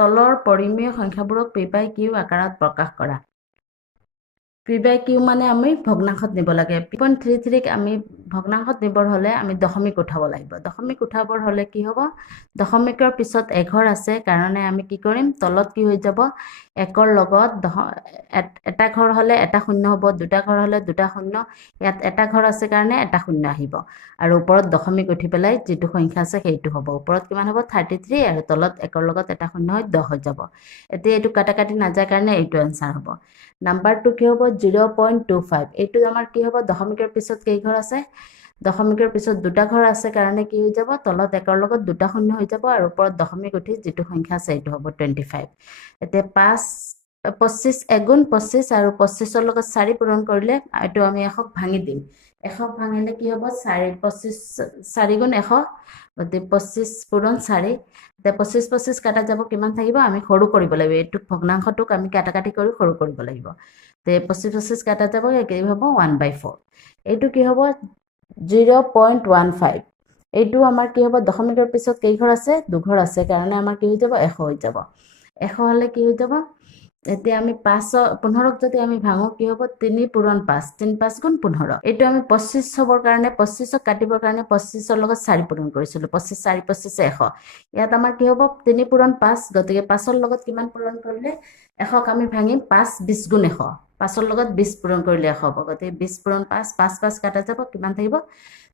তলৰ পৰিমেয় সংখ্যাবোৰক p/q আকাৰত প্ৰকাশ কৰা p/q মানে আমি ভগ্নাংশত নিব লাগে p.33 ক আমি ভগ্নাংশত নিবৰ হলে আমি দশমিক উঠাব লাগিব দশমিক উঠাবৰ হলে কি হ'ব দশমিকৰ পিছত এঘৰ আছে কাৰণে আমি কি কৰিম তলত কি হৈ যাব একৰ লগত এটা ঘৰ হলে এটা শূন্য হ'ব দুটা ঘৰ হলে দুটা শূন্য ইয়াত এটা ঘৰ আছে কাৰণে এটা শূন্য আহিব আৰু ওপৰত দশমিক উঠি পেলাই যেটো সংখ্যা আছে সেইটো হ'ব ওপৰত কিমান হ'ব 33 আৰু তলত একৰ লগত এটা শূন্য হৈ 10 হৈ যাব এতিয়া এটো কাটাকাটি নাযায় কাৰণে এইটো আনসাৰ হ'ব নাম্বাৰ 2 কি হ'ব 0.25 এইটো আমাৰ কি হ'ব দশমিকৰ পিছত কেই ঘৰ আছে দশমিকৰ পিছত দুটা ঘৰ আছে কাৰণে কি হৈ যাব তলত একৰ লগত দুটা শূন্য হৈ যাব আৰু ওপৰত দশমিক উঠি যেটো সংখ্যা আছে এইটো হ'ব 25 এতিয়া 25 এগুণ 25 আৰু 25ৰ লগত 4 পূৰণ কৰিলে এইটো আমি 100ক ভাঙি দিম 100ক ভাঙিলে কি হ'ব 4 গুণ 100 গতি 25 পূৰণ 4 তে 25 কাটা যাব কিমান থাকিব আমি সৰু কৰিব লাগিব এইটো ভগ্নাংশটোক আমি কাটাকাটি কৰি সৰু কৰিব লাগিব তে 25 কাটা যাব কি হ'ব 1/4 এইটো কি হ'ব 0.15 এইটো আমাৰ কি হ'ব দশমিকৰ পিছত কেই ঘৰ আছে দুঘৰ আছে কাৰণে আমাৰ কি হৈ যাব 100 হৈ যাব 100 হলে কি হৈ যাব এতিয়া আমি 15ক যদি আমি ভাঙো কি হ'ব 3 পূৰণ 5 3 5 গুণ 15 এইটো আমি 25 হবৰ কাৰণে 25ক কাটিবৰ কাৰণে 25ৰ লগত 4 পূৰণ কৰিছিলো 25 4 25 100 ইয়াত আমাৰ কি হ'ব 3 পূৰণ 5 গতিকে 5ৰ লগত কিমান পূৰণ কৰিলে 100ক আমি ভাঙিম 5 20 গুণ 100 5ৰ লগত 20 পূৰণ কৰিলে 100 হ'ব গতিকে 20 পূৰণ 5 5 5 কাটা যাব কিমান থাকিব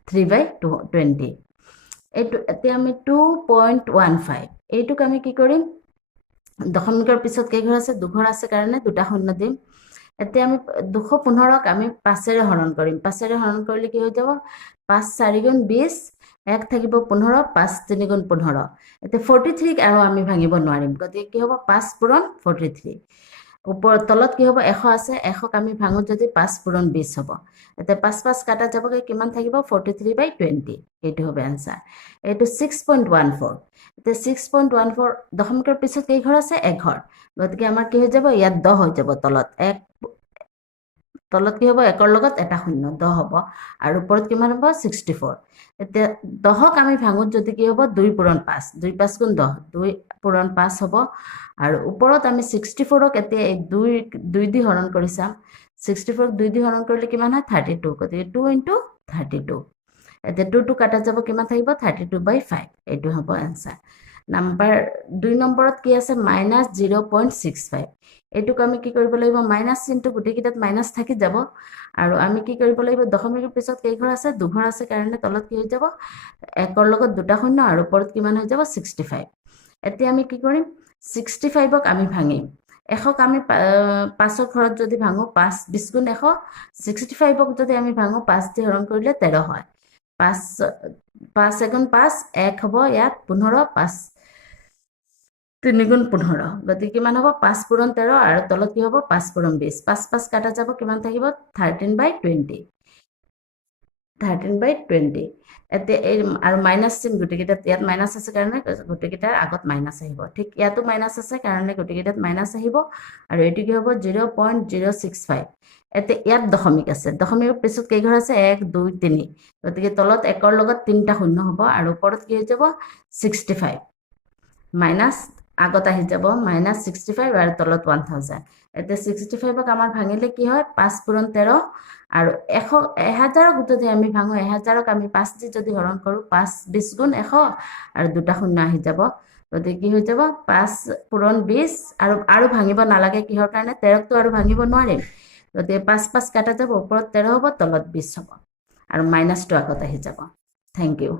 3/20 এইটো এতিয়া আমি 2.15 এইটোক আমি কি কৰিম দশমিকৰ পিছত কেই ঘৰ আছে দুঘৰ আছে কাৰণে দুটা শূন্য দিম এতিয়া আমি 215ক আমি 5ৰে হৰণ কৰিম 5ৰে হৰণ কৰিলে কি হৈ যাব 5 4 গুণ 20 এক থাকিব 15 5 3 গুণ 15 এতিয়া 43ক আৰু আমি ভাঙিব নোৱাৰিম গতিকে কি হ'ব 5 পূৰণ 43 ওপৰত তলত কি হ'ব 100 আছে 100ক আমি ভাঙো যদি 5 পূৰণ 20 হ'ব এতিয়া 5 5 কাটা যাবগে কিমান থাকিব 43/20 এইটো হবে আনসাৰ এইটো 6.14 এতিয়া 6.14 দশমিকৰ পিছত কেই ঘৰ আছে এক ঘৰ গতিকে আমাৰ কি হৈ যাব ইয়াত 10 হৈ যাব তলত কি হ'ব একৰ লগত এটা শূন্য 10 হ'ব আৰু ওপৰত কিমান হ'ব 64 এতিয়া 10ক আমি ভাঙো যদি কি হ'ব 2 পূৰণ 5 2 5 গুণ 10 2 পূৰণ 5 হ'ব আৰু ওপৰত আমি 64ক এতিয়া 2 দি হৰণ কৰি চাম 64ক 2 দি হৰণ কৰিলে কিমান হয় 32 গতিকে 2 * 32 এতিয়া 2 কাটা যাব কিমান থাকিব 32/5 এইটো হ'ব আনসাৰ নাম্বাৰ 2 নম্বৰত কি আছে -0.65 এইটোক আমি কি কৰিব লাগিব মাইনাস চিনটো গুটি কিটাত মাইনাস থাকি যাব আৰু আমি কি কৰিব লাগিব দশমিকৰ পিছত কেই ঘৰ আছে দুঘৰ আছে কাৰণে তলত কি হৈ যাব একৰ লগত দুটা শূন্য আৰু ওপৰত কিমান হৈ যাব 65 এতিয়া আমি কি কৰিম 65ক আমি ভাঙিম 100ক আমি 5ৰ ঘৰত যদি ভাঙো 5 20 গুণ 100 65ক যদি আমি ভাঙো 5 দি হৰণ কৰিলে 13 হয় 5 এগুণ 5 1 হ'ব ইয়াত 15 5 3 গুণ 15 গতিকে কিমান হ'ব 5 পূৰণ 13 আৰু তলত কি হ'ব 5 পূৰণ 20 5 5 কাটা যাব কিমান থাকিব 13/20 এতিয়া এই আৰু মাইনাস চিন গুটি কিটাত ইয়াত মাইনাস আছে কাৰণে গুটি কিটাৰ আগত মাইনাস আহিব ঠিক ইয়াতো মাইনাস আছে কাৰণে গুটি কিটাত মাইনাস আহিব আৰু এটো কি হ'ব 0.065 এতিয়া ইয়াত দশমিক আছে দশমিকৰ পিছত কেই ঘৰ আছে 1 2 3 গতিকে তলত একৰ লগত 3টা শূন্য হ'ব আৰু ওপৰত কি হৈ যাব 65 মাইনাস আগত আহি যাব -65 আৰু তলত 1000 এতিয়া 65ক আমাৰ ভাঙিলে কি হয় 5 পূৰণ 13 আৰু 1000ক যদি আমি ভাঙো 1000ক আমি 5 দি যদি হৰণ কৰো 5 20 গুণ 100 আৰু দুটা শূন্য আহি যাব গতিকে কি হৈ যাব 5 পূৰণ 20 আৰু ভাঙিব নালাগে কিহৰ কাৰণে 13ক আৰু ভাঙিব নোৱাৰিম গতিকে 5 5 কাটা যাব ওপৰত 13 হ'ব তলত 20 হ'ব আৰু মাইনাসটো আগত আহি যাব থ্যাংক ইউ